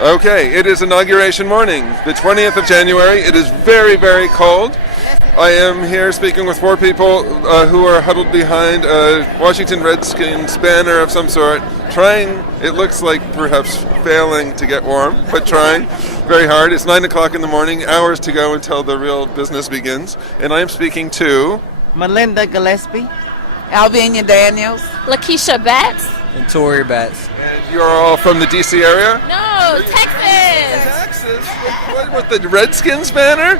Okay, it is inauguration morning, the 20th of January. It is very, very cold. I am here speaking with four people who are huddled behind a Washington Redskins banner of some sort, trying, it looks like perhaps failing to get warm, but trying very hard. It's 9 o'clock in the morning, hours to go until the real business begins. And I am speaking to Melinda Gillespie, Alvina Daniels, Lakeisha Batts. And Tori Batts. And you're all from the D.C. area? No, Texas. Texas? What, with the Redskins banner?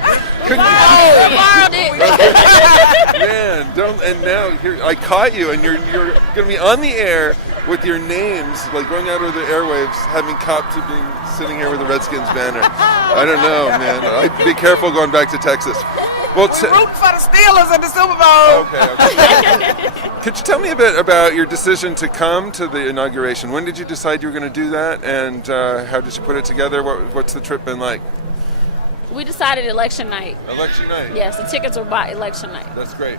Borrowed it. Man, don't, and now here, I caught you, and you're going to be on the air with your names, like going out over the airwaves, having copped to being sitting here with the Redskins banner. I don't know, man. I'd be careful going back to Texas. Well, we're rooting for the Steelers in the Super Bowl. Okay. Could you tell me a bit about your decision to come to the inauguration? When did you decide you were going to do that, and how did you put it together? What's the trip been like? We decided election night. Election night? Yes, the tickets were bought election night. That's great.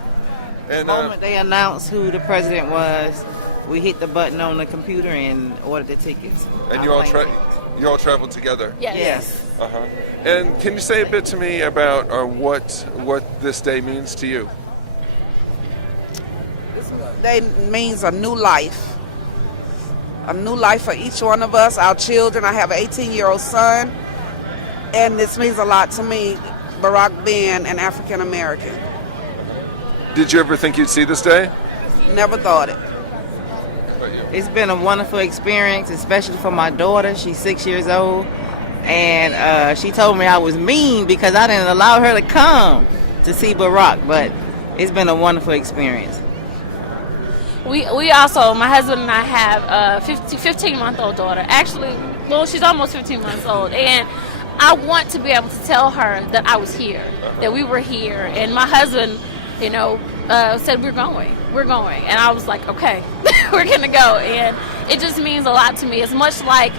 And the moment they announced who the president was, we hit the button on the computer and ordered the tickets. And you all traveled together? Yes. Uh-huh. And can you say a bit to me about what this day means to you? This day means a new life. A new life for each one of us, our children. I have an 18-year-old son, and this means a lot to me, Barack being an African American. Did you ever think you'd see this day? Never thought it. It's been a wonderful experience, especially for my daughter. She's 6 years old, and she told me I was mean because I didn't allow her to come to see Barack, but it's been a wonderful experience. We also, my husband and I have a 15-month-old daughter. Actually, well, she's almost 15 months old, and I want to be able to tell her that I was here, that we were here, and my husband, said we're going, and I was like, okay, we're gonna go, and it just means a lot to me. It's much like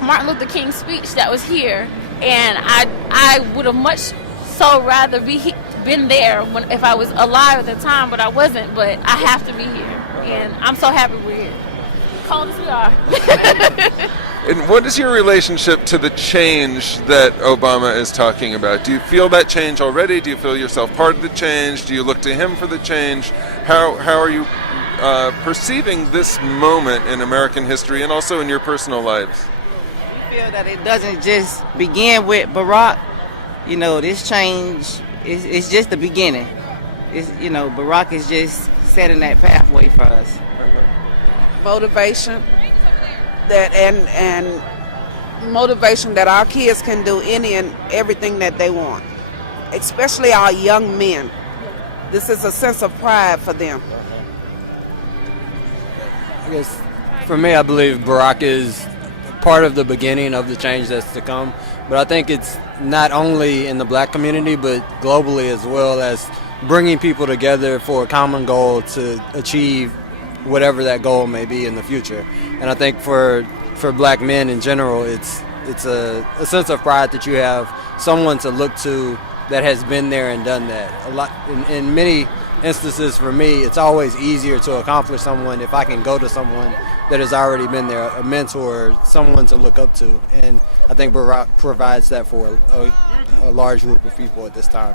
Martin Luther King's speech that was here, and I would have much so rather been there if I was alive at the time, but I wasn't. But I have to be here, and I'm so happy we're here. Cold as we are. And what is your relationship to the change that Obama is talking about? Do you feel that change already? Do you feel yourself part of the change? Do you look to him for the change? How are you perceiving this moment in American history and also in your personal lives? I feel that it doesn't just begin with Barack. This change is just the beginning. Barack is just setting that pathway for us. Motivation. And motivation that our kids can do any and everything that they want, especially our young men. This is a sense of pride for them. I guess for me, I believe Barack is part of the beginning of the change that's to come. But I think it's not only in the black community, but globally as well, as bringing people together for a common goal to achieve whatever that goal may be in the future. And I think for black men in general, it's a sense of pride that you have someone to look to that has been there and done that. A lot in many instances for me, it's always easier to accomplish someone if I can go to someone that has already been there, a mentor, someone to look up to. And I think Barack provides that for a large group of people at this time.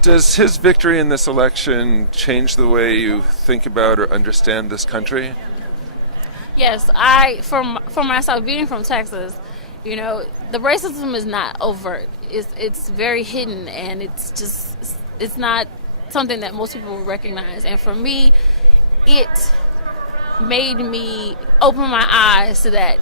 Does his victory in this election change the way you think about or understand this country? Yes, for myself, being from Texas, the racism is not overt. It's very hidden, and it's not something that most people would recognize. And for me, it made me open my eyes to that.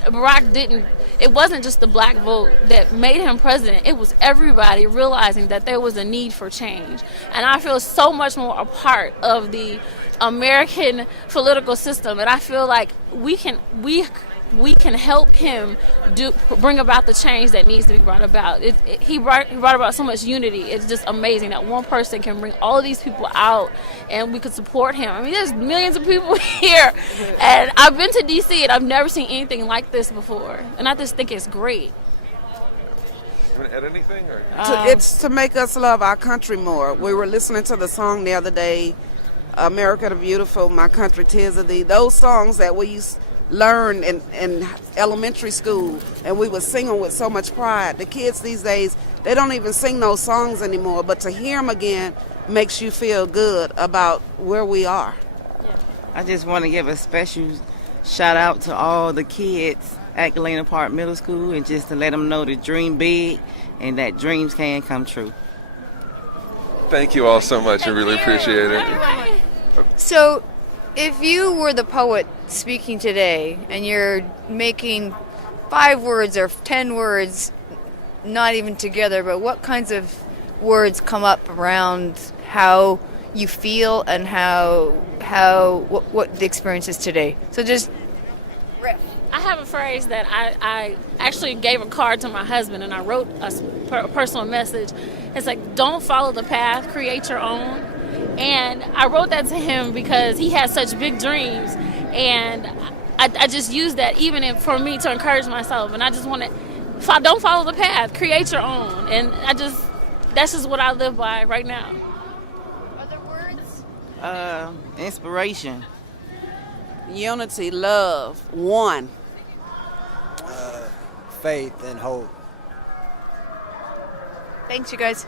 It wasn't just the black vote that made him president. It was everybody realizing that there was a need for change. And I feel so much more a part of the American political system, and I feel like we can help him bring about the change that needs to be brought about. He brought about so much unity. It's just amazing that one person can bring all of these people out, and we could support him. I mean, there's millions of people here, and I've been to D.C. and I've never seen anything like this before, and I just think it's great. You want to add anything? Or? It's to make us love our country more. We were listening to the song the other day, America the Beautiful, My Country 'Tis of Thee. Those songs that we learned in elementary school, and we would sing them with so much pride. The kids these days, they don't even sing those songs anymore, but to hear them again makes you feel good about where we are. I just want to give a special shout out to all the kids at Galena Park Middle School, and just to let them know to dream big and that dreams can come true. Thank you all so much. I really appreciate it. So, if you were the poet speaking today and you're making 5 words or 10 words, not even together, but what kinds of words come up around how you feel and what the experience is today? So just riff. I have a phrase that I actually gave a card to my husband, and I wrote a personal message. It's like, don't follow the path, create your own. And I wrote that to him because he has such big dreams, and I just use that even for me to encourage myself. And I just want to, don't follow the path, create your own. And that's just what I live by right now. Other words? Inspiration. Unity, love, one. Faith and hope. Thanks, you guys.